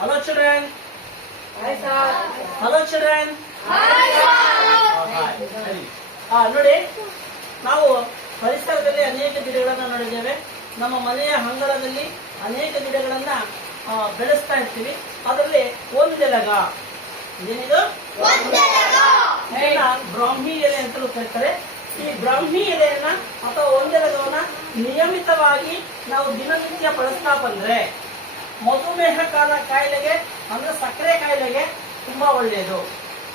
Hello children. Hi sir. Hello children. Hi sir. ಸರಿ. ನೋಡಿ, ನಾವು ಪರಿಸರದಲ್ಲಿ ಅನೇಕ ಗಿಡಗಳನ್ನ ನೋಡಿದ್ದೇವೆ. ನಮ್ಮ ಮನೆಯ ಅಂಗಳದಲ್ಲಿ ಅನೇಕ ಗಿಡಗಳನ್ನ ಬೆಳೆಸ್ತಾ ಇರ್ತೀವಿ. ಅದರಲ್ಲಿ ಒಂದೆಲಗ, ಏನಿದು ಬ್ರಾಹ್ಮಿ ಎಲೆ ಅಂತಲೂ ಕರೀತಾರೆ. ಈ ಬ್ರಾಹ್ಮಿ ಎಲೆಯನ್ನ ಅಥವಾ ಒಂದೆಲಗವನ್ನ ನಿಯಮಿತವಾಗಿ ನಾವು ದಿನನಿತ್ಯ ಬಳಸ್ತಾ ಬಂದ್ರೆ ಮಧುಮೇಹ ಕಾಯಿಲೆಗೆ ಅಂದ್ರೆ ಸಕ್ಕರೆ ಕಾಯಿಲೆಗೆ ತುಂಬಾ ಒಳ್ಳೆಯದು.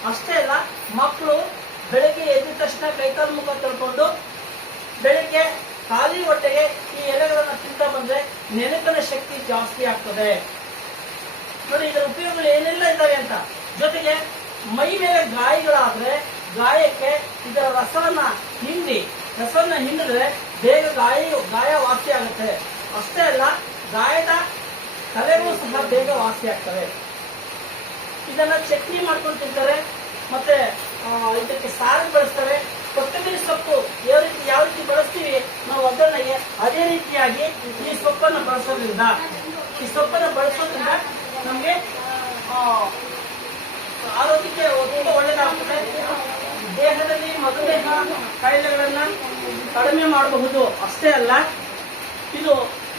ಅಷ್ಟೇ ಅಲ್ಲ, ಮಕ್ಕಳು ಬೆಳಗ್ಗೆ ಎದ್ದ ತಕ್ಷಣ ಕೈಕಾಲು ಮುಖ ತೊಳ್ಕೊಂಡು ಬೆಳಗ್ಗೆ ಖಾಲಿ ಹೊಟ್ಟೆಗೆ ಈ ಎಲೆಗಳನ್ನ ತಿಂತಾ ಬಂದ್ರೆ ನೆನಪಿನ ಶಕ್ತಿ ಜಾಸ್ತಿ ಆಗ್ತದೆ. ನೋಡಿ, ಇದರ ಉಪಯೋಗಗಳು ಏನೆಲ್ಲ ಇದ್ದಾವೆ ಅಂತ. ಜೊತೆಗೆ ಮೈ ಮೇಲೆ ಗಾಯಗಳಾದ್ರೆ ಗಾಯಕ್ಕೆ ಇದರ ರಸವನ್ನ ಹಿಂಡಿದ್ರೆ ಬೇಗ ಗಾಯ ವಾಸಿ ಆಗುತ್ತೆ. ಅಷ್ಟೇ ಅಲ್ಲ, ಗಾಯದ ಕಲೆಗಳು ಸಹ ಬೇಗ ವಾಸಿ ಆಗ್ತವೆ. ಇದನ್ನ ಚಟ್ನಿ ಮಾಡ್ಕೊಂಡು ತಿಂತಾರೆ, ಮತ್ತೆ ಇದಕ್ಕೆ ಸಾರು ಬಳಸ್ತಾರೆ. ಕೊತ್ತಂಬರಿ ಸೊಪ್ಪು ಯಾವ ರೀತಿ ಬಳಸ್ತೀವಿ ನಾವು ಒಗ್ಗರಣೆಗೆ, ಅದೇ ರೀತಿಯಾಗಿ ಈ ಸೊಪ್ಪನ್ನು ಬಳಸೋದ್ರಿಂದ ನಮ್ಗೆ ಆರೋಗ್ಯಕ್ಕೆ ತುಂಬಾ ಒಳ್ಳೆಯದಾಗ್ತದೆ. ದೇಹದಲ್ಲಿ ಮಧುಮೇಹ ಕಾಯಿಲೆಗಳನ್ನ ಕಡಿಮೆ ಮಾಡಬಹುದು. ಅಷ್ಟೇ ಅಲ್ಲ, ಇದು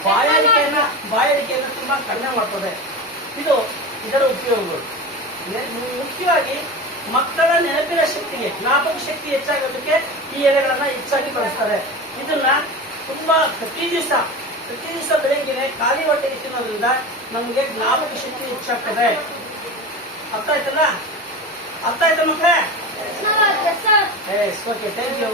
ಬಾಯಾರಿಕೆಯನ್ನು ತುಂಬಾ ಕಡಿಮೆ ಮಾಡ್ತದೆ. ಇದರ ಉಪಯೋಗಗಳು. ಮುಖ್ಯವಾಗಿ ಮಕ್ಕಳ ನೆನಪಿನ ಶಕ್ತಿಗೆ, ಜ್ಞಾಪಕ ಶಕ್ತಿ ಹೆಚ್ಚಾಗೋದಕ್ಕೆ ಈ ಎಲೆಗಳನ್ನ ಹೆಚ್ಚಾಗಿ ಬಳಸ್ತಾರೆ. ಇದನ್ನ ತುಂಬಾ ಪ್ರತಿ ದಿವಸ ಬೆಳಗ್ಗೆ ಖಾಲಿ ಹೊಟ್ಟೆಗೆ ತಿನ್ನೋದ್ರಿಂದ ನಮಗೆ ಜ್ಞಾಪಕ ಶಕ್ತಿ ಹೆಚ್ಚಾಗ್ತದೆ. ಅರ್ಥ ಆಯ್ತಾ ಮಕ್ಕಳೇ? Okay, thank you.